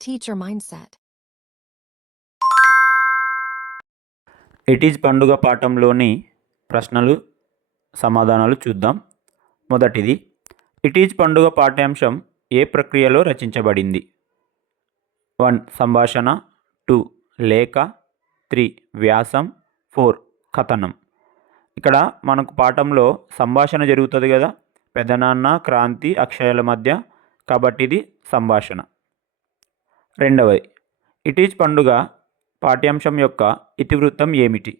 Teacher mindset. It is పండుగ పాఠంలోని ప్రశ్నలు సమాధానాలు చూద్దాం. మొదటిది, ఇట్ ఈజ్ పండుగ పాఠ్యాంశం ఏ ప్రక్రియలో రచించబడింది? 1 సంభాషణ, 2 లేఖ, 3 వ్యాసం, 4 కథనం. ఇక్కడ మనకు పాఠంలో సంభాషణ జరుగుతుంది కదా, పెదనాన్న, క్రాంతి, అక్షయల మధ్య, కాబట్టి ఇది సంభాషణ. రెండవది, ఇట్ ఈజ్ పండుగ పాఠ్యాంశం యొక్క ఇతివృత్తం ఏమిటి?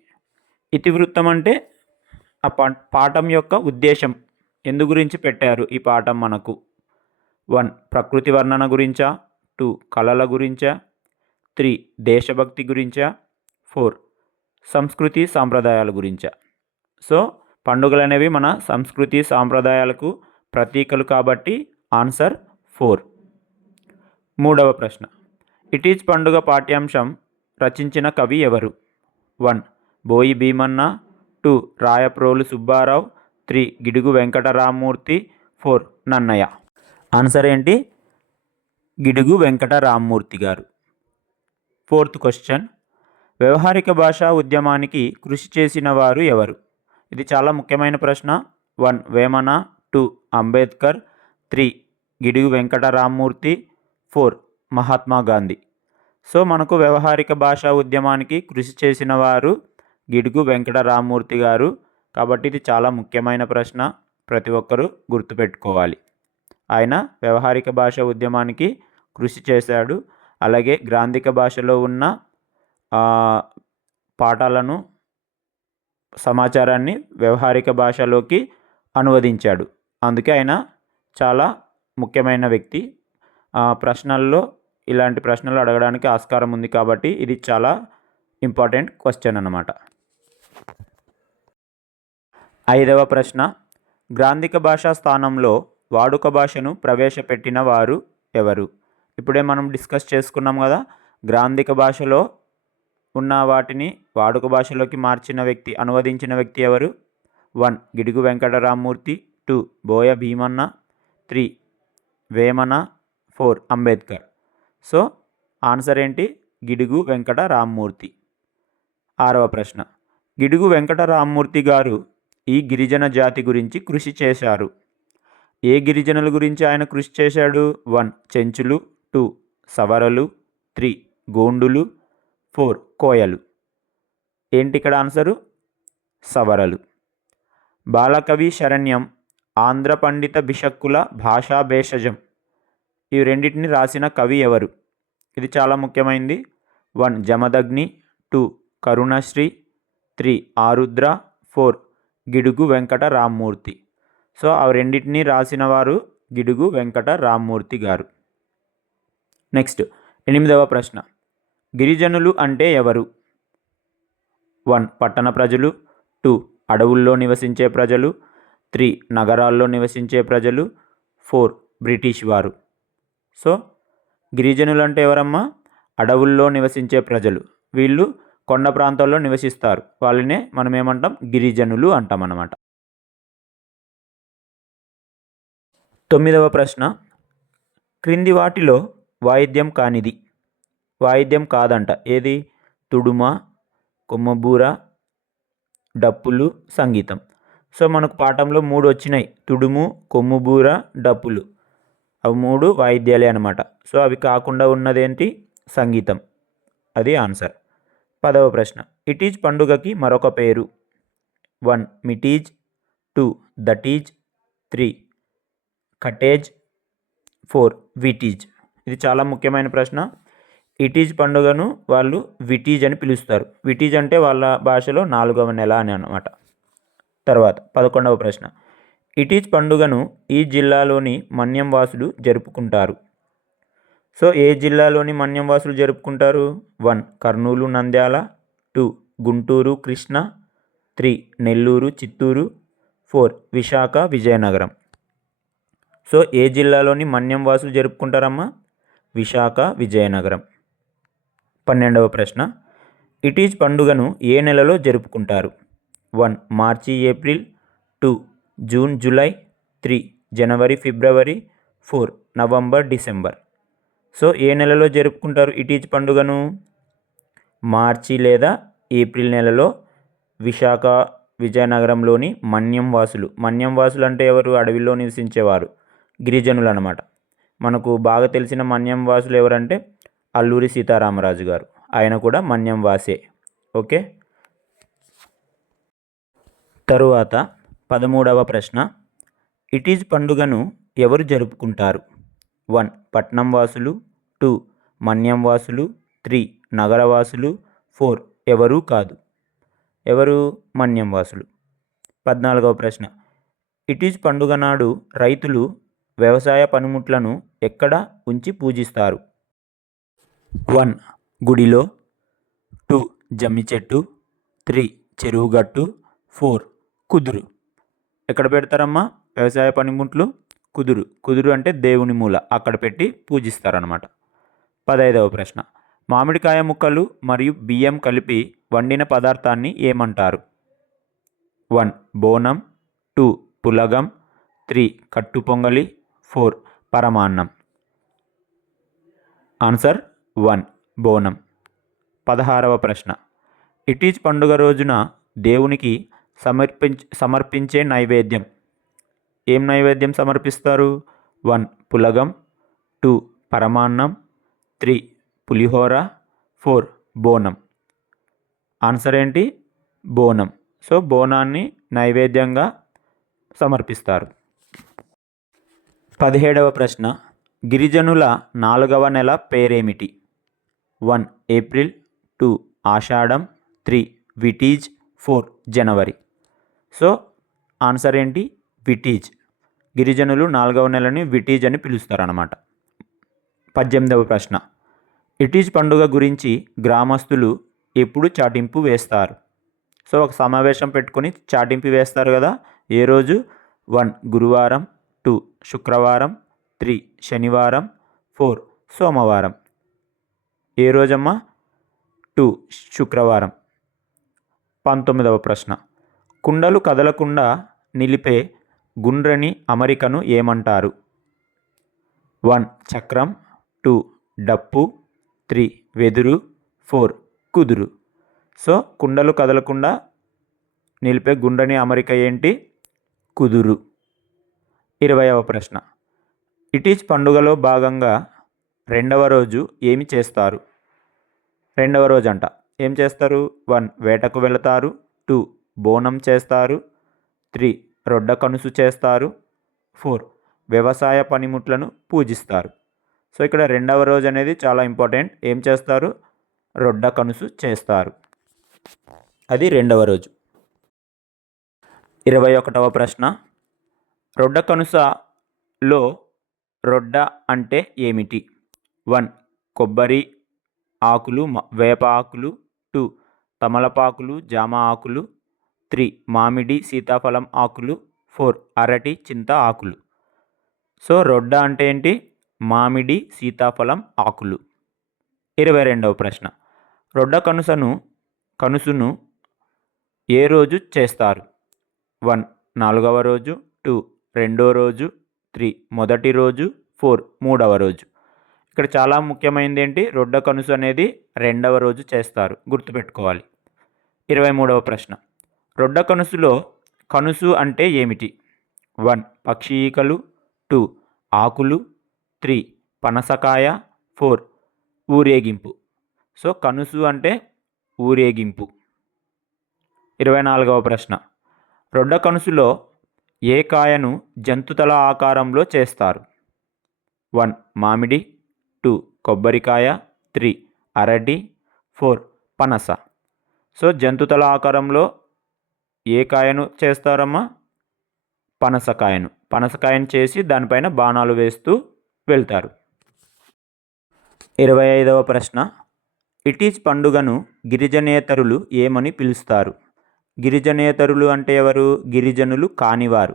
ఇతివృత్తం అంటే ఆ పాఠం యొక్క ఉద్దేశం, ఎందు గురించి పెట్టారు ఈ పాఠం మనకు. 1 ప్రకృతి వర్ణన గురించా, 2 కళల గురించా, 3 దేశభక్తి గురించా, 4 సంస్కృతి సాంప్రదాయాల గురించా. సో పండుగలు అనేవి మన సంస్కృతి సాంప్రదాయాలకు ప్రతీకలు కాబట్టి ఆన్సర్ 4. మూడవ ప్రశ్న, ఇట్ ఈజ్ పండుగ పాఠ్యాంశం రచించిన కవి ఎవరు? 1 బోయి భీమన్న, 2 రాయప్రోలు సుబ్బారావు, 3 గిడుగు వెంకటరామూర్తి, 4 నన్నయ్య. ఆన్సర్ ఏంటి? గిడుగు వెంకటరామూర్తి గారు. 4th క్వశ్చన్, వ్యవహారిక భాషా ఉద్యమానికి కృషి చేసిన వారు ఎవరు? ఇది చాలా ముఖ్యమైన ప్రశ్న. 1 వేమన, 2 అంబేద్కర్, 3 గిడుగు వెంకటరామూర్తి, 4 మహాత్మా గాంధీ. సో మనకు వ్యవహారిక భాషా ఉద్యమానికి కృషి చేసిన వారు గిడుగు వెంకటరామూర్తి గారు. కాబట్టి ఇది చాలా ముఖ్యమైన ప్రశ్న, ప్రతి ఒక్కరూ గుర్తుపెట్టుకోవాలి. ఆయన వ్యవహారిక భాషా ఉద్యమానికి కృషి చేశాడు. అలాగే గ్రాంధిక భాషలో ఉన్న పాఠాలను, సమాచారాన్ని వ్యవహారిక భాషలోకి అనువదించాడు. అందుకే ఆయన చాలా ముఖ్యమైన వ్యక్తి. ప్రశ్నల్లో ఇలాంటి ప్రశ్నలు అడగడానికి ఆస్కారం ఉంది కాబట్టి ఇది చాలా ఇంపార్టెంట్ క్వశ్చన్ అన్నమాట. 5వ ప్రశ్న, గ్రాంధిక భాషా స్థానంలో వాడుక భాషను ప్రవేశపెట్టిన వారు ఎవరు? ఇప్పుడే మనం డిస్కస్ చేసుకున్నాం కదా, గ్రాంధిక భాషలో ఉన్న వాటిని వాడుక భాషలోకి మార్చిన వ్యక్తి, అనువదించిన వ్యక్తి ఎవరు? 1 గిడుగు వెంకటరామూర్తి, 2 బోయ భీమన్న, 3 వేమన, 4 అంబేద్కర్. సో ఆన్సర్ ఏంటి? గిడుగు వెంకటరామూర్తి. 6వ ప్రశ్న, గిడుగు వెంకటరామూర్తి గారు ఈ గిరిజన జాతి గురించి కృషి చేశారు. ఏ గిరిజనుల గురించి ఆయన కృషి చేశాడు? 1 చెంచులు, 2 సవరలు, 3 గోండులు, 4 కోయలు. ఏంటి ఇక్కడ ఆన్సరు? సవరలు. బాలకవి శరణ్యం, ఆంధ్ర పండిత బిషక్కుల భాషా భేషజం, ఈ రెండింటిని రాసిన కవి ఎవరు? ఇది చాలా ముఖ్యమైనది. 1 జమదగ్ని, 2 కరుణశ్రీ, 3 ఆరుద్ర, 4 గిడుగు వెంకటరామూర్తి. సో ఆ రెండింటిని రాసిన వారు గిడుగు వెంకటరామూర్తి గారు. నెక్స్ట్ 8వ ప్రశ్న, గిరిజనులు అంటే ఎవరు? 1 పట్టణ ప్రజలు, 2 అడవుల్లో నివసించే ప్రజలు, 3 నగరాల్లో నివసించే ప్రజలు, 4 బ్రిటిష్ వారు. సో గిరిజనులు అంటే ఎవరమ్మా? అడవుల్లో నివసించే ప్రజలు. వీళ్ళు కొండ ప్రాంతాల్లో నివసిస్తారు, వాళ్ళనే మనం ఏమంటాం? గిరిజనులు అంటాం అన్నమాట. 9వ ప్రశ్న, క్రింది వాటిలో వాయిద్యం కానిది? వాయిద్యం కాదంట. ఏది? తుడుమ, కొమ్మబూర, డప్పులు, సంగీతం. సో మనకు పాఠంలో 3 వచ్చినాయి, తుడుము, కొమ్ముబూర, డప్పులు. అవి 3 వాయిద్యాలే అనమాట. సో అవి కాకుండా ఉన్నదేంటి? సంగీతం. అది ఆన్సర్. 10వ ప్రశ్న, ఇట్ ఈజ్ పండుగకి మరొక పేరు? 1 మిటీజ్, 2 దటీజ్, 3 కటేజ్, 4 విటీజ్. ఇది చాలా ముఖ్యమైన ప్రశ్న. ఇట్ ఈజ్ పండుగను వాళ్ళు విటీజ్ అని పిలుస్తారు. విటీజ్ అంటే వాళ్ళ భాషలో 4వ నెల అని అన్నమాట. తర్వాత 11వ ప్రశ్న, ఇట్ ఈజ్ పండుగను ఈ జిల్లాలోని మన్యం వాసులు జరుపుకుంటారు. సో ఏ జిల్లాలోని మన్యం వాసులు జరుపుకుంటారు? 1 కర్నూలు నంద్యాల, 2 గుంటూరు కృష్ణ, 3 నెల్లూరు చిత్తూరు, 4 విశాఖ విజయనగరం. సో ఏ జిల్లాలోని మన్యం వాసులు జరుపుకుంటారమ్మా? విశాఖ విజయనగరం. 12వ ప్రశ్న, ఇట్ ఈజ్ పండుగను ఏ నెలలో జరుపుకుంటారు? 1 మార్చి ఏప్రిల్, 2 జూన్ జూలై, 3 జనవరి ఫిబ్రవరి, 4 నవంబర్ డిసెంబర్. సో ఏ నెలలో జరుపుకుంటారు ఇటీజ్ పండుగను? మార్చి లేదా ఏప్రిల్ నెలలో విశాఖ విజయనగరంలోని మన్యం వాసులు అంటే ఎవరు? అడవిలో నివసించేవారు, గిరిజనులు అన్నమాట. మనకు బాగా తెలిసిన మన్యం వాసులు ఎవరంటే అల్లూరి సీతారామరాజు గారు, ఆయన కూడా మన్యం వాసే. ఓకే. తరువాత 13వ ప్రశ్న, ఇటీజ్ పండుగను ఎవరు జరుపుకుంటారు? 1. పట్నం వాసులు, 2. మన్యం వాసులు, 3. నగరవాసులు, 4. ఎవరూ కాదు. ఎవరు? మన్యం వాసులు. 14వ ప్రశ్న, ఇటీజ్ పండుగ నాడు రైతులు వ్యవసాయ పనిముట్లను ఎక్కడ ఉంచి పూజిస్తారు? 1. గుడిలో, 2. జమ్మి చెట్టు, 3. చెరువు గట్టు, 4. కుదురు. ఎక్కడ పెడతారమ్మా వ్యవసాయ పనిముట్లు? కుదురు అంటే దేవుని మూల, అక్కడ పెట్టి పూజిస్తారనమాట. 15వ ప్రశ్న, మామిడికాయ ముక్కలు మరియు బియ్యం కలిపి వండిన పదార్థాన్ని ఏమంటారు? 1. బోనం, 2. పులగం, 3. కట్టు పొంగలి, 4. పరమాన్నం. ఆన్సర్ 1. బోనం. 16వ ప్రశ్న, ఇటీజ్ పండుగ రోజున దేవునికి సమర్పించే నైవేద్యం. ఏం నైవేద్యం సమర్పిస్తారు? 1. పులగం, 2. పరమాన్నం, 3. పులిహోర, 4. బోనం. ఆన్సర్ ఏంటి? బోనం. సో బోనాన్ని నైవేద్యంగా సమర్పిస్తారు. 17వ ప్రశ్న, గిరిజనుల 4వ నెల పేరేమిటి? 1. ఏప్రిల్, 2. ఆషాఢం, 3. విటీజ్, 4. జనవరి. సో ఆన్సర్ ఏంటి? విటీజ్. గిరిజనులు 4వ నెలని విటీజ్ అని పిలుస్తారన్నమాట. 18వ ప్రశ్న, ఇటీజ్ పండుగ గురించి గ్రామస్తులు ఎప్పుడు చాటింపు వేస్తారు? సో ఒక సమావేశం పెట్టుకొని చాటింపు వేస్తారు కదా, ఏ రోజు? 1. గురువారం, 2. శుక్రవారం, 3. శనివారం, 4. సోమవారం. ఏ రోజమ్మా? 2. శుక్రవారం. 19వ ప్రశ్న, కుండలు కదలకుండా నిలిపే గుండ్రని అమరికను ఏమంటారు? 1. చక్రం, 2. డప్పు, 3. వెదురు, 4. కుదురు. సో కుండలు కదలకుండా నిలిపే గుండ్రని అమరిక ఏంటి? కుదురు. 20వ ప్రశ్న, ఇటీజ్ పండుగలో భాగంగా రెండవ రోజు ఏమి చేస్తారు? రెండవ రోజు అంట ఏం చేస్తారు? 1. వేటకు వెళతారు, 2. బోనం చేస్తారు, 3. రొడ్డ కనుసు చేస్తారు, 4. వ్యవసాయ పనిముట్లను పూజిస్తారు. సో ఇక్కడ రెండవ రోజు అనేది చాలా ఇంపార్టెంట్. ఏం చేస్తారు? రొడ్డ కనుసు చేస్తారు. అది రెండవ రోజు. 21వ ప్రశ్న, రొడ్డ కనుసలో రొడ్డ అంటే ఏమిటి? 1. కొబ్బరి ఆకులు, వేప ఆకులు, 2. తమలపాకులు, జామ ఆకులు, 3. మామిడి సీతాఫలం ఆకులు, 4. అరటి చింత ఆకులు. సో రొడ్డ అంటే ఏంటి? మామిడి సీతాఫలం ఆకులు. 22వ ప్రశ్న, రొడ్డ కనుసును ఏ రోజు చేస్తారు? 1. 4వ రోజు, 2. రెండో రోజు, 3. మొదటి రోజు, 4. మూడవ రోజు. ఇక్కడ చాలా ముఖ్యమైనది ఏంటి? రొడ్డ కనుసు అనేది రెండవ రోజు చేస్తారు, గుర్తుపెట్టుకోవాలి. 23వ ప్రశ్న, రొడ్డ కనుసులో కనుసు అంటే ఏమిటి? 1. పక్షి ఈకలు, 2. ఆకులు, 3. పనసకాయ, 4. ఊరేగింపు. సో కనుసు అంటే ఊరేగింపు. 24వ ప్రశ్న, రొడ్డ కనుసులో ఏ కాయను జంతుతల ఆకారంలో చేస్తారు? 1. మామిడి, 2. కొబ్బరికాయ, 3. అరటి, 4. పనస. సో జంతుతల ఆకారంలో ఏ కాయను చేస్తారమ్మా? పనసకాయను చేసి దానిపైన బాణాలు వేస్తూ వెళ్తారు. 25వ ప్రశ్న, ఇటీజ్ పండుగను గిరిజనేతరులు ఏమని పిలుస్తారు? గిరిజనేతరులు అంటే ఎవరు? గిరిజనులు కానివారు.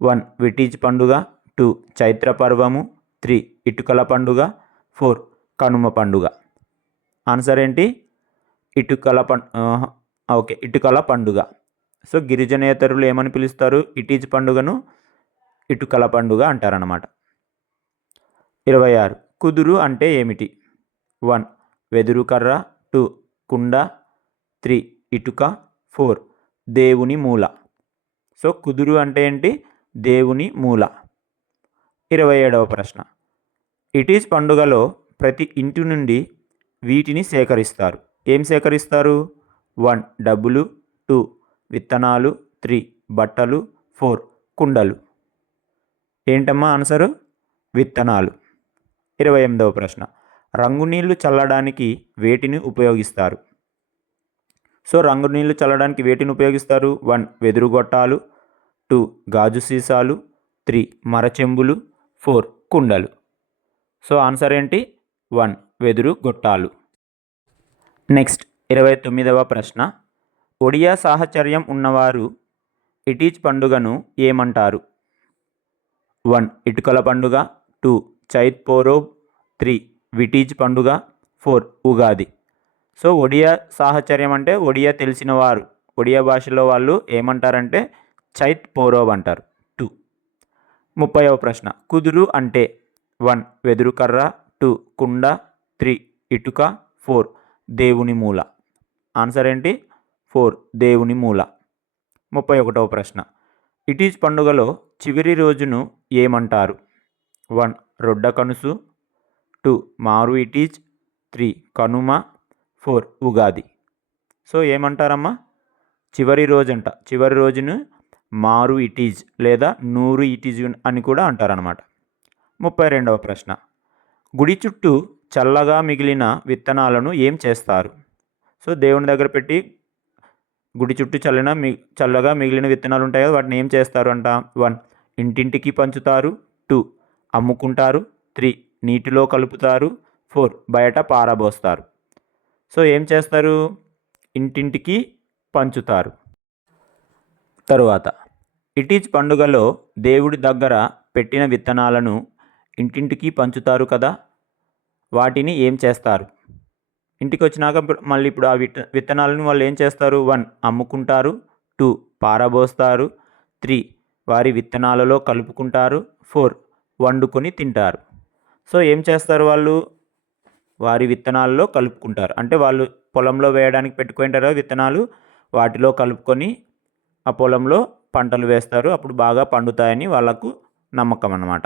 1. విటీజ్ పండుగ, 2. చైత్ర పర్వము, 3. ఇటుకల పండుగ, 4. కనుమ పండుగ. ఆన్సర్ ఏంటి? ఇటుకల పండుగ. సో గిరిజనేతరులు ఏమని పిలుస్తారు? ఇటీజ్ పండుగను ఇటుకల పండుగ అంటారన్నమాట. 26. కుదురు అంటే ఏమిటి? 1 వెదురు కర్ర, 2 కుండ, 3 ఇటుక, 4 దేవుని మూల. సో కుదురు అంటే ఏంటి? దేవుని మూల. 27వ ప్రశ్న. ఇటీజ్ పండుగలో ప్రతి ఇంటి నుండి వీటిని సేకరిస్తారు. ఏం సేకరిస్తారు? 1 డబ్బులు, 2 విత్తనాలు, 3 బట్టలు, 4 కుండలు. ఏంటమ్మా ఆన్సరు? విత్తనాలు. 28వ ప్రశ్న. రంగు నీళ్లు చల్లడానికి వేటిని ఉపయోగిస్తారు? సో రంగు నీళ్లు చల్లడానికి వేటిని ఉపయోగిస్తారు? 1 వెదురు గొట్టాలు, 2 గాజు సీసాలు, 3 మరచెంబులు, 4 కుండలు. సో ఆన్సర్ ఏంటి? 1 వెదురు గొట్టాలు. నెక్స్ట్ 29వ ప్రశ్న. ఒడియా సాహచర్యం ఉన్నవారు ఇటీజ్ పండుగను ఏమంటారు? 1 ఇటుకల పండుగ, 2 చైత్ పోరోబ్, 3 విటీజ్ పండుగ, 4 ఉగాది. సో ఒడియా సాహచర్యం అంటే ఒడియా తెలిసిన వారు, ఒడియా భాషలో వాళ్ళు ఏమంటారంటే చైత్ పోరోబ్ అంటారు. 2. 30వ ప్రశ్న. కుదురు అంటే 1 వెదురు కర్ర, 2 కుండ, 3 ఇటుక, 4 దేవుని మూల. ఆన్సర్ ఏంటి? 4 దేవుని మూల. 31వ ప్రశ్న. ఇటీజ్ పండుగలో చివరి రోజును ఏమంటారు? 1 రొడ్డ కనుసు, 2 మారు ఇటీజ్, 3 కనుమ, 4 ఉగాది. సో ఏమంటారమ్మా? చివరి రోజంట. చివరి రోజును మారు ఇటీజ్ లేదా నూరు ఇటీజ్ అని కూడా అంటారనమాట. 32వ ప్రశ్న. గుడి చుట్టూ చల్లగా మిగిలిన విత్తనాలను ఏం చేస్తారు? సో దేవుని దగ్గర పెట్టి గుడి చుట్టూ చల్లగా మిగిలిన విత్తనాలు ఉంటాయి కదా, వాటిని ఏం చేస్తారు అంట? 1 ఇంటింటికి పంచుతారు, 2 అమ్ముకుంటారు, 3 నీటిలో కలుపుతారు, 4 బయట పారబోస్తారు. సో ఏం చేస్తారు? ఇంటింటికి పంచుతారు. తరువాత ఇటీజ్ పండుగలో దేవుడి దగ్గర పెట్టిన విత్తనాలను ఇంటింటికి పంచుతారు కదా, వాటిని ఏం చేస్తారు? ఇంటికి వచ్చినాక మళ్ళీ ఇప్పుడు ఆ విత్తనాలను వాళ్ళు ఏం చేస్తారు? 1 అమ్ముకుంటారు, 2 పారబోస్తారు, 3 వారి విత్తనాలలో కలుపుకుంటారు, 4 వండుకొని తింటారు. సో ఏం చేస్తారు వాళ్ళు? వారి విత్తనాల్లో కలుపుకుంటారు. అంటే వాళ్ళు పొలంలో వేయడానికి పెట్టుకుంటారు విత్తనాలు, వాటిలో కలుపుకొని ఆ పొలంలో పంటలు వేస్తారు. అప్పుడు బాగా పండుతాయని వాళ్ళకు నమ్మకం అన్నమాట.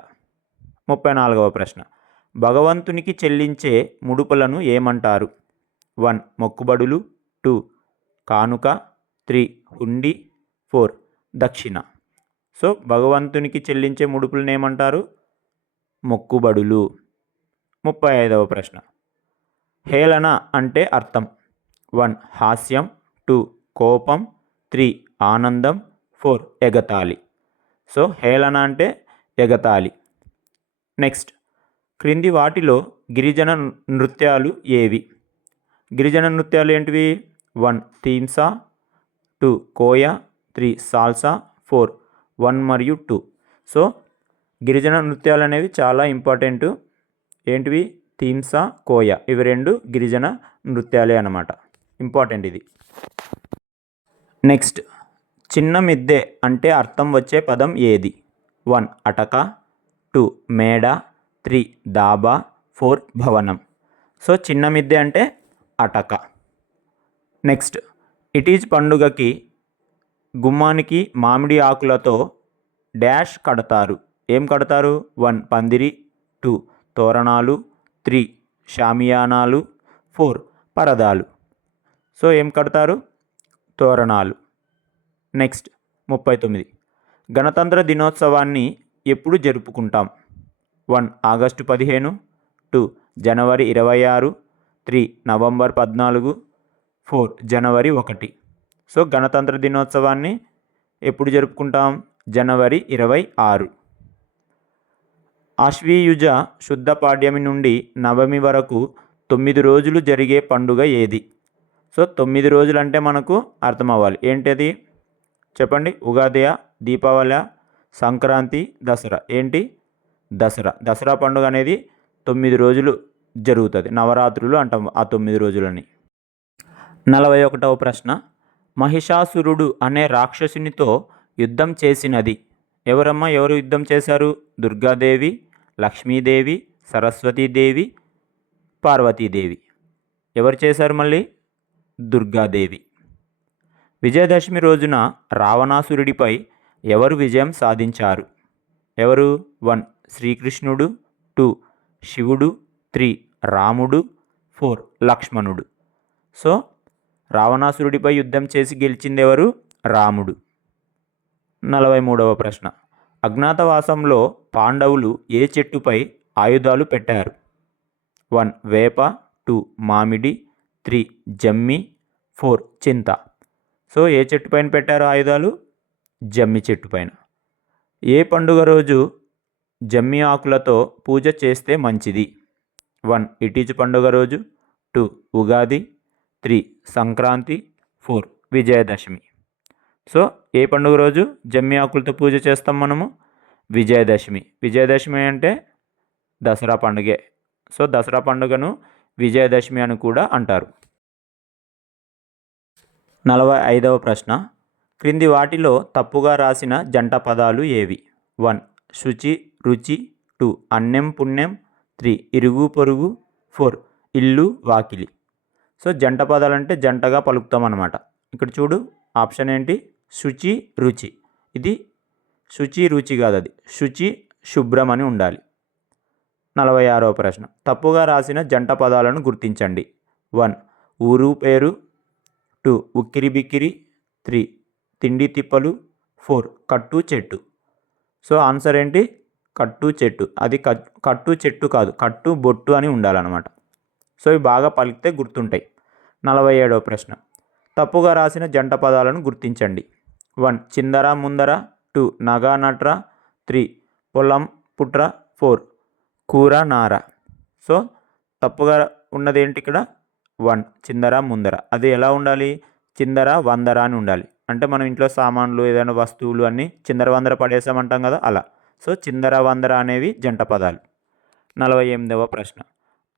34వ ప్రశ్న. భగవంతునికి చెల్లించే ముడుపులను ఏమంటారు? 1 మొక్కుబడులు, 2 కానుక, 3 హుండి, 4 దక్షిణ. సో భగవంతునికి చెల్లించే ముడుపులను ఏమంటారు? మొక్కుబడులు. 35వ ప్రశ్న. హేళన అంటే అర్థం? 1 హాస్యం, 2 కోపం, 3 ఆనందం, 4 ఎగతాళి. సో హేళన అంటే ఎగతాళి. నెక్స్ట్. క్రింది వాటిలో గిరిజన నృత్యాలు ఏవి? గిరిజన నృత్యాలు ఏంటివి? 1 థీమ్సా, 2 కోయా, 3 సాల్సా, 4 1 మరియు 2. సో గిరిజన నృత్యాలు అనేవి చాలా ఇంపార్టెంట్. ఏంటివి? థీమ్సా, కోయా, ఇవి 2 గిరిజన నృత్యాలే అన్నమాట. ఇంపార్టెంట్ ఇది. నెక్స్ట్. చిన్న మిద్దె అంటే అర్థం వచ్చే పదం ఏది? 1 అటక, 2 మేడ, 3 దాబా, 4 భవనం. సో చిన్న మిద్దె అంటే అటక. నెక్స్ట్. ఇటీజ్ పండుగకి గుమ్మానికి మామిడి ఆకులతో డాష్ కడతారు. ఏం కడతారు? 1 పందిరి, 2 తోరణాలు, 3 షామియానాలు, 4 పరదాలు. సో ఏం కడతారు? తోరణాలు. నెక్స్ట్. 39. గణతంత్ర దినోత్సవాన్ని ఎప్పుడు జరుపుకుంటాం? 1 ఆగస్టు 15, 2 జనవరి 26, 3 నవంబర్ 14, 4 జనవరి 1. సో గణతంత్ర దినోత్సవాన్ని ఎప్పుడు జరుపుకుంటాం? జనవరి 26. ఆశ్వీయుజ శుద్ధ పాడ్యమి నుండి నవమి వరకు 9 రోజులు జరిగే పండుగ ఏది? సో 9 రోజులు అంటే మనకు అర్థం అవ్వాలి. ఏంటది చెప్పండి? ఉగాదియా, దీపావళి, సంక్రాంతి, దసరా. ఏంటి? దసరా. దసరా పండుగ అనేది 9 రోజులు జరుగుతుంది. నవరాత్రులు అంటాం ఆ 9 రోజులని. 41వ ప్రశ్న. మహిషాసురుడు అనే రాక్షసునితో యుద్ధం చేసినది ఎవరమ్మా? ఎవరు యుద్ధం చేశారు? దుర్గాదేవి, లక్ష్మీదేవి, సరస్వతీదేవి, పార్వతీదేవి. ఎవరు చేశారు మళ్ళీ? దుర్గాదేవి. విజయదశమి రోజున రావణాసురుడిపై ఎవరు విజయం సాధించారు? ఎవరు? 1 శ్రీకృష్ణుడు, 2 శివుడు, 3 రాముడు, 4 లక్ష్మణుడు. సో రావణాసురుడిపై యుద్ధం చేసి గెలిచింది ఎవరు? రాముడు. 43వ ప్రశ్న. అజ్ఞాతవాసంలో పాండవులు ఏ చెట్టుపై ఆయుధాలు పెట్టారు? 1 వేప, 2 మామిడి, 3 జమ్మి, 4 చింత. సో ఏ చెట్టు పైన పెట్టారు ఆయుధాలు? జమ్మి చెట్టు పైన. ఏ పండుగ రోజు జమ్మి ఆకులతో పూజ చేస్తే మంచిది? 1 ఇటీజు పండుగ రోజు, 2 ఉగాది, 3 సంక్రాంతి, 4 విజయదశమి. సో ఏ పండుగ రోజు జమ్మి ఆకులతో పూజ చేస్తాం మనము? విజయదశమి. విజయదశమి అంటే దసరా పండుగే. సో దసరా పండుగను విజయదశమి అని కూడా అంటారు. 45వ ప్రశ్న. క్రింది వాటిలో తప్పుగా రాసిన జంట పదాలు ఏవి? 1 శుచి, రుచి, 2 అన్నం పుణ్యం, 3 ఇరుగు పొరుగు, 4 ఇల్లు వాకిలి. సో జంట పదాలు అంటే జంటగా పలుకుతాం అన్నమాట. ఇక్కడ చూడు ఆప్షన్ ఏంటి? శుచి, రుచి. ఇది శుచి, రుచి కాదు, అది శుచి, శుభ్రం అని ఉండాలి. 46వ ప్రశ్న. తప్పుగా రాసిన జంట పదాలను గుర్తించండి. 1 ఊరు పేరు, 2 ఉక్కిరి బిక్కిరి, 3 తిండి తిప్పలు, 4 కట్టు చెట్టు. సో ఆన్సర్ ఏంటి? కట్టు చెట్టు. అది కట్టు చెట్టు కాదు, కట్టు బొట్టు అని ఉండాలన్నమాట. సో ఇవి బాగా పలికితే గుర్తుంటాయి. 47వ ప్రశ్న. తప్పుగా రాసిన జంట పదాలను గుర్తించండి. 1 చిందర ముందర, 2 నగా నట్ర, 3 పొలం పుట్ర, 4 కూర నార. సో తప్పుగా ఉన్నది ఏంటి ఇక్కడ? 1 చిందర ముందర. అది ఎలా ఉండాలి? చిందర వందర అని ఉండాలి. అంటే మనం ఇంట్లో సామాన్లు ఏదైనా వస్తువులు అన్నీ చిందర వందర పడేసామంటాం కదా, అలా. సో చిందర వందర అనేవి జంట పదాలు. 48వ ప్రశ్న.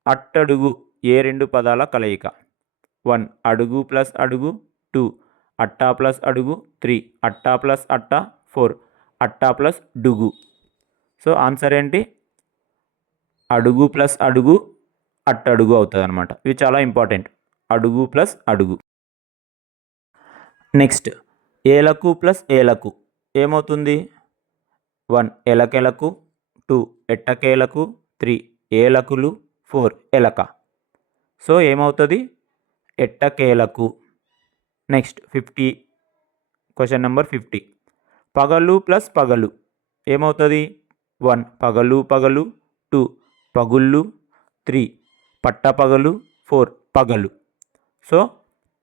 అట్టడుగు ఏ రెండు పదాల కలయిక? 1 అడుగు ప్లస్ అడుగు, 2 అట్టా ప్లస్ అడుగు, 3 అట్టా ప్లస్ అట్టా, 4 అట్టా ప్లస్ డుగు. సో ఆన్సర్ ఏంటి? అడుగు ప్లస్ అడుగు అట్టడుగు అవుతుంది అనమాట. ఇవి చాలా ఇంపార్టెంట్. అడుగు ప్లస్ అడుగు. నెక్స్ట్ ఏలకు ప్లస్ ఏలకు ఏమవుతుంది? 1 ఎలకెలకు, 2 ఎట్టకేలకు, 3 ఏలకులు, 4 ఎలక. సో ఏమవుతుంది? ఎట్టకేలకు. నెక్స్ట్ 50. Question number 50. పగలు ప్లస్ పగలు ఏమవుతుంది? 1 పగలు పగలు, 2 పగుళ్ళు, 3 పట్టపగలు, 4 పగలు. సో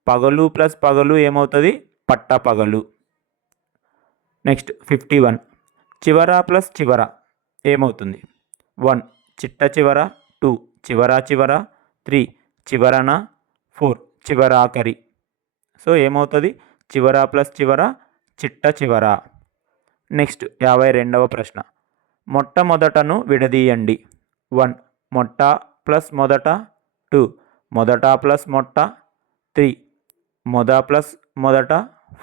పగలు ప్లస్ పగలు ఏమవుతుంది? పట్టపగలు. నెక్స్ట్ 51. చివర ప్లస్ చివర ఏమవుతుంది? 1 చిట్ట చివర, 2 చివర చివర, 3 చివరన, 4 చివరాఖరి. సో ఏమవుతుంది? చివర ప్లస్ చివర చిట్ట చివర. నెక్స్ట్ 52వ ప్రశ్న. మొట్టమొదటను విడదీయండి. 1 మొట్ట ప్లస్ మొదట, 2 మొదట ప్లస్ మొట్ట, 3 మొద ప్లస్ మొదట,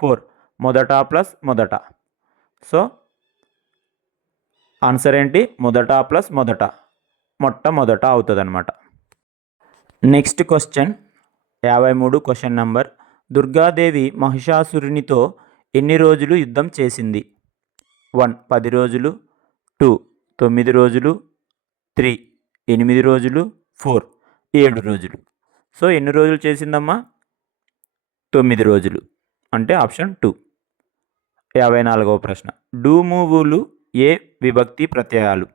4 మొదట ప్లస్ మొదట. సో ఆన్సర్ ఏంటి? మొదట ప్లస్ మొదట, మొట్టమొదట అవుతుంది అనమాట. Next question 53. Question number. Durgadevi మహిషాసురునితో ఎన్ని రోజులు యుద్ధం చేసింది? 1 10 రోజులు, 2 9 రోజులు, 3 8 రోజులు, 4 7 రోజులు. సో ఎన్ని రోజులు చేసిందమ్మా? 9 రోజులు. అంటే ఆప్షన్ 2. 54వ ప్రశ్న. డూమువులు ఏ విభక్తి ప్రత్యయాలు?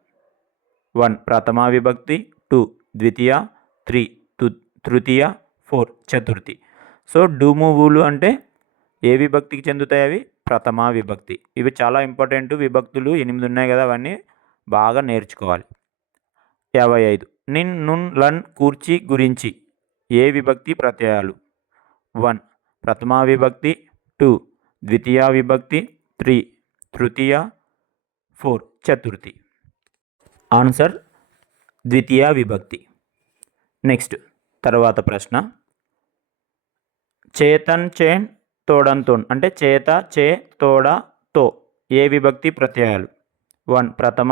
1 ప్రథమా విభక్తి, 2 ద్వితీయ, 3 తృతీయ, 4 చతుర్థి. సో డూమువులు అంటే ఏ విభక్తికి చెందుతాయి? అవి ప్రథమా విభక్తి. ఇవి చాలా ఇంపార్టెంట్. విభక్తులు 8 ఉన్నాయి కదా, అవన్నీ బాగా నేర్చుకోవాలి. 55. నిన్ నున్ లన్ కూర్చి గురించి ఏ విభక్తి ప్రత్యయాలు? 1 ప్రథమా విభక్తి, 2 ద్వితీయ విభక్తి, 3 తృతీయ, 4 చతుర్థి. ఆన్సర్ ద్వితీయ విభక్తి. నెక్స్ట్ తర్వాత ప్రశ్న. చేతన్ చేన్ తోడంతోన్ అంటే చేత చే తోడ తో ఏ విభక్తి ప్రత్యయాలు? 1 ప్రథమ,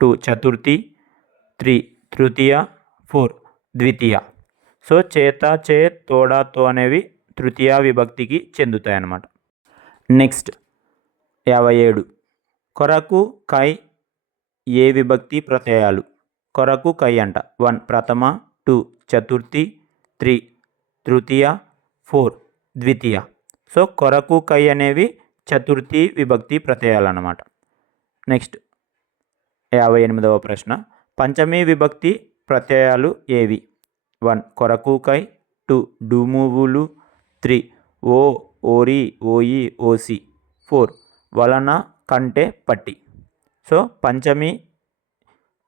2 చతుర్థి, 3 తృతీయ, 4 ద్వితీయ. సో చేత, చే, తోడ, తో అనేవి తృతీయ విభక్తికి చెందుతాయి అన్నమాట. నెక్స్ట్ 57 కొరకు, కై ఏ విభక్తి ప్రత్యయాలు? కొరకు కై అంట. 1 ప్రథమ, 2 చతుర్థి, 3 తృతీయ, 4 ద్వితీయ. సో కొరకు కై అనేవి చతుర్థి విభక్తి ప్రత్యయాలు అన్నమాట. నెక్స్ట్ 58వ ప్రశ్న పంచమీ విభక్తి ప్రత్యయాలు ఏవి? 1 కొరకు కై, 2 డూమువులు, 3 ఓ, ఓరి, ఓయి, ఓసి, 4 వలన, కంటే, పట్టి. సో పంచమి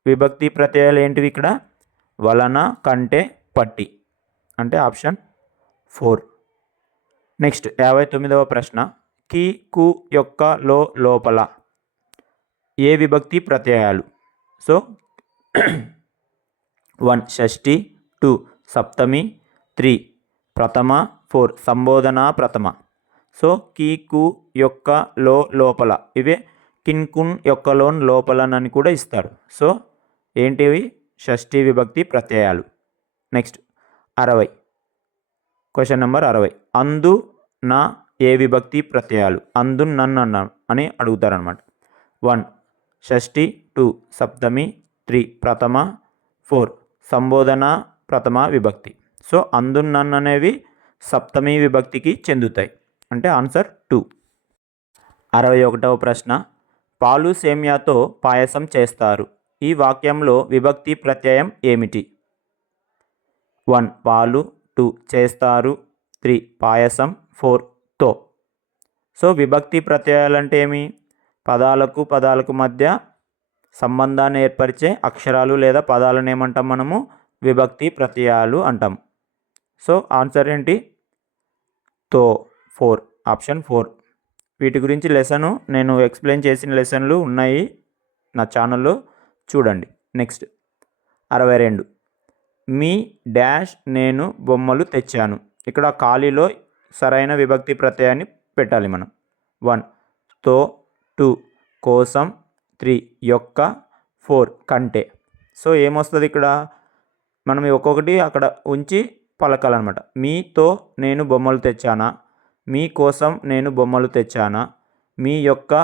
విభక్తి ప్రత్యయాలు ఏంటివి ఇక్కడ? వలన, కంటే, పట్టి అంటే ఆప్షన్ 4. నెక్స్ట్ 59వ ప్రశ్న కి, కు యొక్క, లో, లోపల ఏ విభక్తి ప్రత్యయాలు? సో 1 షష్ఠి, 2 సప్తమి, 3 ప్రథమ, 4 సంబోధన ప్రథమ. సో కి, కు యొక్క, లో, లోపల ఇవే కిన్, కున్ యొక్క, లోన్, లోపలన్ అని కూడా ఇస్తారు. సో ఏంటివి? షష్ఠి విభక్తి ప్రత్యయాలు. నెక్స్ట్ 60 క్వశ్చన్ నెంబర్ 60 అందు, నా ఏ విభక్తి ప్రత్యయాలు? అందు, నన్ను అన్న అని అడుగుతారనమాట. 1 షష్ఠి, 2 సప్తమి, 3 ప్రథమ, 4 సంబోధన ప్రథమ విభక్తి. సో అందు, నన్ను అనేవి సప్తమి విభక్తికి చెందుతాయి అంటే ఆన్సర్ 2. 61వ ప్రశ్న పాలు సేమ్యాతో పాయసం చేస్తారు. ఈ వాక్యంలో విభక్తి ప్రత్యయం ఏమిటి? 1 పాలు, 2 చేస్తారు, 3 పాయసం, 4 తో. సో విభక్తి ప్రత్యయాలు అంటే ఏమి? పదాలకు మధ్య సంబంధాన్ని ఏర్పరిచే అక్షరాలు లేదా పదాలను ఏమంటాం మనము? విభక్తి ప్రత్యయాలు అంటాం. సో ఆన్సర్ ఏంటి? తో, 4 ఆప్షన్ 4. వీటి గురించి లెసను నేను ఎక్స్ప్లెయిన్ చేసిన లెసన్లు ఉన్నాయి నా ఛానల్లో చూడండి. నెక్స్ట్ 62 మీ డాష్ నేను బొమ్మలు తెచ్చాను. ఇక్కడ ఖాళీలో సరైన విభక్తి ప్రత్యయాన్ని పెట్టాలి మనం. 1 తో, 2 కోసం, 3 యొక్క, 4 కంటే. సో ఏమొస్తుంది ఇక్కడ? మనం ఒక్కొక్కటి అక్కడ ఉంచి పలకాలన్నమాట. మీతో నేను బొమ్మలు తెచ్చానా, మీ కోసం నేను బొమ్మలు తెచ్చానా, మీ యొక్క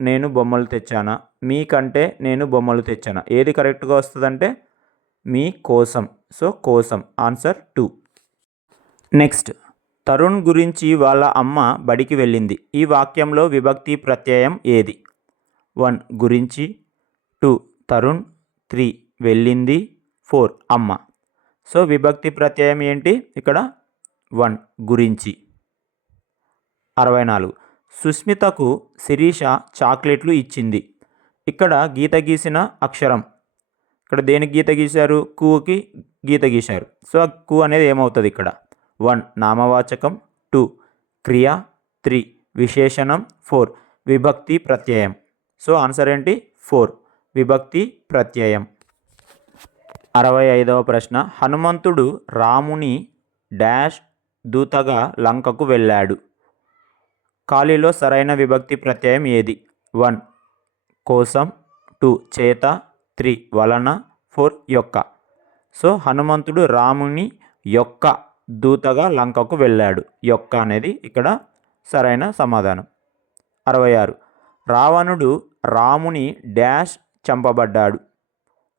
నేను బొమ్మలు తెచ్చానా, మీ కంటే నేను బొమ్మలు తెచ్చానా. ఏది కరెక్ట్గా వస్తుందంటే మీ కోసం. సో కోసం ఆన్సర్ 2. నెక్స్ట్ తరుణ్ గురించి వాళ్ళ అమ్మ బడికి వెళ్ళింది. ఈ వాక్యంలో విభక్తి ప్రత్యయం ఏది? 1 గురించి, 2 తరుణ్, 3 వెళ్ళింది, 4 అమ్మ. సో విభక్తి ప్రత్యయం ఏంటి ఇక్కడ? 1 గురించి. 64 సుస్మితకు శిరీష చాక్లెట్లు ఇచ్చింది. ఇక్కడ గీత గీసిన అక్షరం ఇక్కడ దేనికి గీత గీశారు? కుకి గీత గీశారు. సో కు అనేది ఏమవుతుంది ఇక్కడ? 1 నామవాచకం, 2 క్రియ, 3 విశేషణం, 4 విభక్తి ప్రత్యయం. సో ఆన్సర్ ఏంటి? 4 విభక్తి ప్రత్యయం. 65వ ప్రశ్న హనుమంతుడు రాముని డాష్ దూతగా లంకకు వెళ్ళాడు. ఖాళీలో సరైన విభక్తి ప్రత్యయం ఏది? 1 కోసం, 2 చేత, 3 వలన, 4 యొక్క. సో హనుమంతుడు రాముని యొక్క దూతగా లంకకు వెళ్ళాడు. యొక్క అనేది ఇక్కడ సరైన సమాధానం. 66 రావణుడు రాముని డాష్ చంపబడ్డాడు.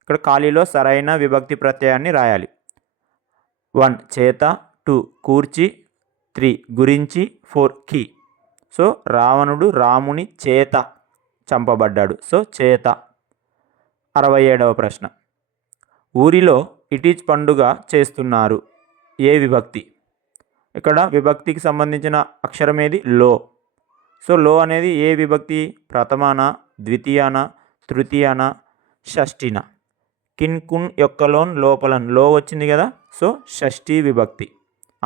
ఇక్కడ ఖాళీలో సరైన విభక్తి ప్రత్యయాన్ని రాయాలి. 1 చేత, 2 కూర్చి, 3 గురించి, 4 కి. సో రావణుడు రాముని చేత చంపబడ్డాడు. సో చేత. 67వ ప్రశ్న ఊరిలో ఇటీజ్ పండుగ చేస్తున్నారు. ఏ విభక్తి? ఇక్కడ విభక్తికి సంబంధించిన అక్షరం ఏది? లో. సో లో అనేది ఏ విభక్తి? ప్రథమాన, ద్వితీయాన, తృతీయాన, షష్ఠిన. కిన్, కున్ యొక్క, లోన్, లోపలన్. లో వచ్చింది కదా. సో షష్ఠి విభక్తి.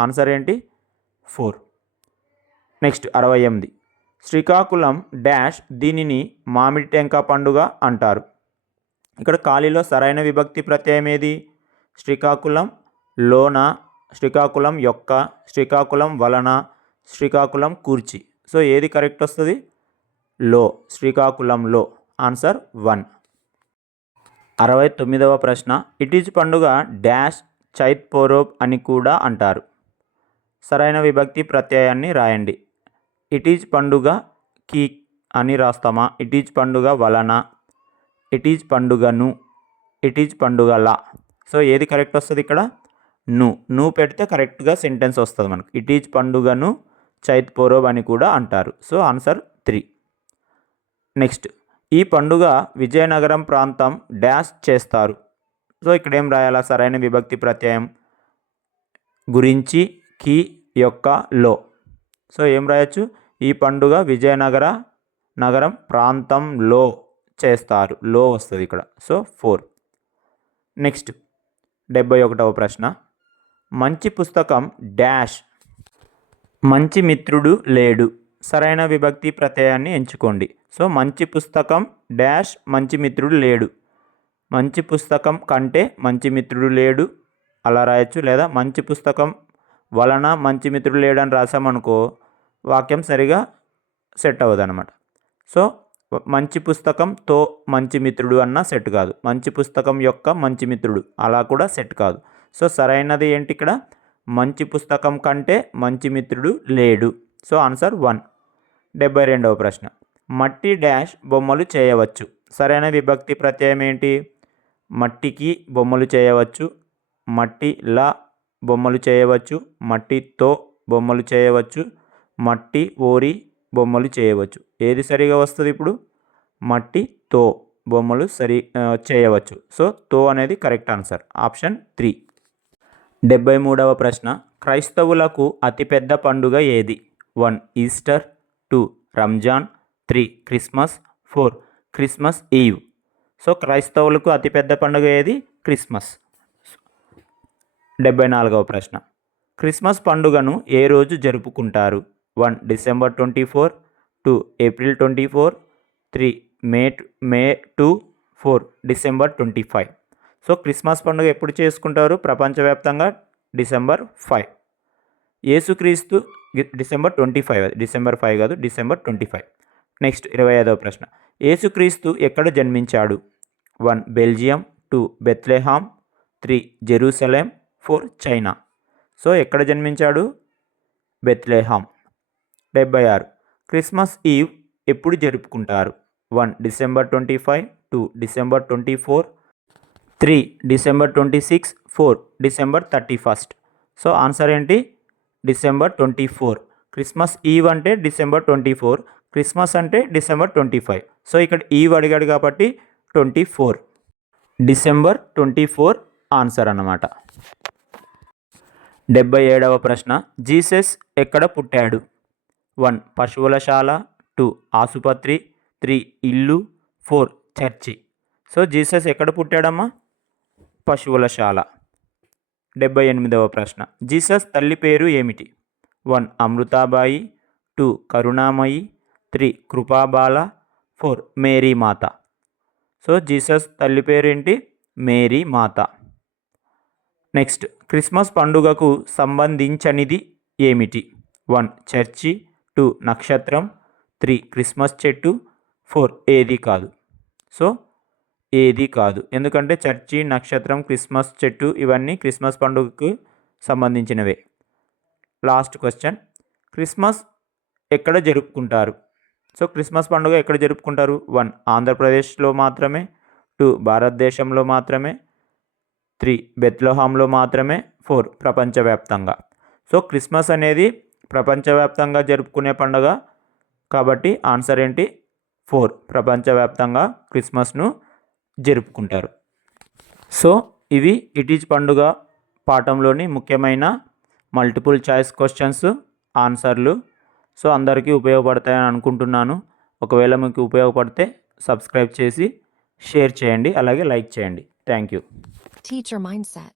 ఆన్సర్ ఏంటి? 4. నెక్స్ట్ 68 శ్రీకాకుళం డాష్ దీనిని మామిడి టెంక పండుగ అంటారు. ఇక్కడ ఖాళీలో సరైన విభక్తి ప్రత్యయం ఏది? శ్రీకాకుళం లోన, శ్రీకాకుళం యొక్క, శ్రీకాకుళం వలన, శ్రీకాకుళం కూర్చి. సో ఏది కరెక్ట్ వస్తుంది? లో. శ్రీకాకుళంలో. ఆన్సర్ 1. 69వ ప్రశ్న ఇట్ ఈజ్ పండుగ డాష్ చైత్ పోరోబ్ అని కూడా అంటారు. సరైన విభక్తి ప్రత్యయాన్ని రాయండి. ఇట్ ఈజ్ పండుగ కి అని రాస్తామా, ఇట్ ఈజ్ పండుగ వలన, ఇట్ ఈజ్ పండుగను, ఇట్ ఈజ్ పండుగల. సో ఏది కరెక్ట్ వస్తుంది ఇక్కడ? ను పెడితే కరెక్ట్గా సెంటెన్స్ వస్తుంది మనకు. ఇట్ ఈజ్ పండుగను చైత్ పోరోబ్ అని కూడా అంటారు. So answer 3. నెక్స్ట్, ఈ పండుగ విజయనగరం ప్రాంతం డాష్ చేస్తారు. సో ఇక్కడ ఏం రాయాలా? సరైన విభక్తి ప్రత్యయం గురించి, కి, యొక్క, లో. సో ఏం రాయొచ్చు? ఈ పండుగ నగరం ప్రాంతంలో చేస్తారు. లో వస్తుంది ఇక్కడ. సో 4. నెక్స్ట్ 71వ ప్రశ్న మంచి పుస్తకం డాష్ మంచి మిత్రుడు లేడు. సరైన విభక్తి ప్రత్యయాన్ని ఎంచుకోండి. సో మంచి పుస్తకం డాష్ మంచి మిత్రుడు లేడు. మంచి పుస్తకం కంటే మంచి మిత్రుడు లేడు అలా రాయొచ్చు. లేదా మంచి పుస్తకం వలన మంచి మిత్రుడు లేడు అని రాసామనుకో వాక్యం సరిగా సెట్ అవ్వదు అనమాట. సో మంచి పుస్తకంతో మంచి మిత్రుడు అన్న సెట్ కాదు. మంచి పుస్తకం యొక్క మంచి మిత్రుడు అలా కూడా సెట్ కాదు. సో సరైనది ఏంటి ఇక్కడ? మంచి పుస్తకం కంటే మంచి మిత్రుడు లేడు. So answer 1. 72వ ప్రశ్న మట్టి డాష్ బొమ్మలు చేయవచ్చు. సరైన విభక్తి ప్రత్యయం ఏంటి? మట్టికి బొమ్మలు చేయవచ్చు, మట్టిలా బొమ్మలు చేయవచ్చు, మట్టితో బొమ్మలు చేయవచ్చు, మట్టి ఓరి బొమ్మలు చేయవచ్చు. ఏది సరిగా వస్తుంది ఇప్పుడు? మట్టితో బొమ్మలు చేయవచ్చు. సో తో అనేది కరెక్ట్ ఆన్సర్. ఆప్షన్ 3. 73వ ప్రశ్న క్రైస్తవులకు అతిపెద్ద పండుగ ఏది? 1 ఈస్టర్, 2 రంజాన్, 3 క్రిస్మస్, 4 క్రిస్మస్ ఈవ్. సో క్రైస్తవులకు అతిపెద్ద పండుగ ఏది? క్రిస్మస్. 74వ ప్రశ్న క్రిస్మస్ పండుగను ఏ రోజు జరుపుకుంటారు? 1 డిసెంబర్ 24, 2 ఏప్రిల్ 24, 3 మే 2, 4 డిసెంబర్ 25. సో క్రిస్మస్ పండుగ ఎప్పుడు చేసుకుంటారు ప్రపంచవ్యాప్తంగా? డిసెంబర్ 5. యేసుక్రీస్తు డిసెంబర్ 25, డిసెంబర్ 5 కాదు, డిసెంబర్ 25. నెక్స్ట్ 25వ ప్రశ్న యేసుక్రీస్తు ఎక్కడ జన్మించాడు? 1 బెల్జియం, 2 బెత్లెహాం, 3 జెరూసలేం, 4 చైనా. సో ఎక్కడ జన్మించాడు? బెత్లెహాం. 76 క్రిస్మస్ ఈవ్ ఎప్పుడు జరుపుకుంటారు? 1 December 25, 2 December 24, 3 December 26, 4 December 31. So answer ఏంటి? డిసెంబర్ 24. క్రిస్మస్ ఈవ్ అంటే డిసెంబర్ 24, క్రిస్మస్ అంటే డిసెంబర్ 25. సో ఇక్కడ ఈవ్ అడిగాడు కాబట్టి 24, డిసెంబర్ 24 ఆన్సర్ అన్నమాట. 77వ ప్రశ్న జీసస్ ఎక్కడ పుట్టాడు? 1 పశువులశాల, 2 ఆసుపత్రి, 3 ఇల్లు, 4 చర్చి. సో జీసస్ ఎక్కడ పుట్టాడమ్మా? పశువులశాల. 78వ ప్రశ్న జీసస్ తల్లి పేరు ఏమిటి? 1 అమృతాబాయి, 2 కరుణామయి, 3 కృపాబాల, 4 మేరీ మాత. సో జీసస్ తల్లి పేరు ఏంటి? మేరీ మాత. నెక్స్ట్ క్రిస్మస్ పండుగకు సంబంధించనిది ఏమిటి? 1 చర్చి, 2 నక్షత్రం, 3 క్రిస్మస్ చెట్టు, 4 ఏది కాదు. సో ఏది కాదు, ఎందుకంటే చర్చి, నక్షత్రం, క్రిస్మస్ చెట్టు ఇవన్నీ క్రిస్మస్ పండుగకు సంబంధించినవే. లాస్ట్ క్వశ్చన్ క్రిస్మస్ ఎక్కడ జరుపుకుంటారు? సో క్రిస్మస్ పండుగ ఎక్కడ జరుపుకుంటారు? 1 ఆంధ్రప్రదేశ్లో మాత్రమే, 2 భారతదేశంలో మాత్రమే, 3 బెత్లెహాంలో మాత్రమే, 4 ప్రపంచవ్యాప్తంగా. సో క్రిస్మస్ అనేది ప్రపంచవ్యాప్తంగా జరుపుకునే పండుగ కాబట్టి ఆన్సర్ ఏంటి? 4 ప్రపంచవ్యాప్తంగా క్రిస్మస్ను జరుపుకుంటారు. సో ఇవి ఇట్ ఈజ్ పండుగ పాఠంలోని ముఖ్యమైన మల్టిపుల్ చాయిస్ క్వశ్చన్స్, ఆన్సర్లు. సో అందరికీ ఉపయోగపడతాయని అనుకుంటున్నాను. ఒకవేళ మీకు ఉపయోగపడితే సబ్స్క్రైబ్ చేసి షేర్ చేయండి, అలాగే లైక్ చేయండి. Thank you. Teacher Mindset.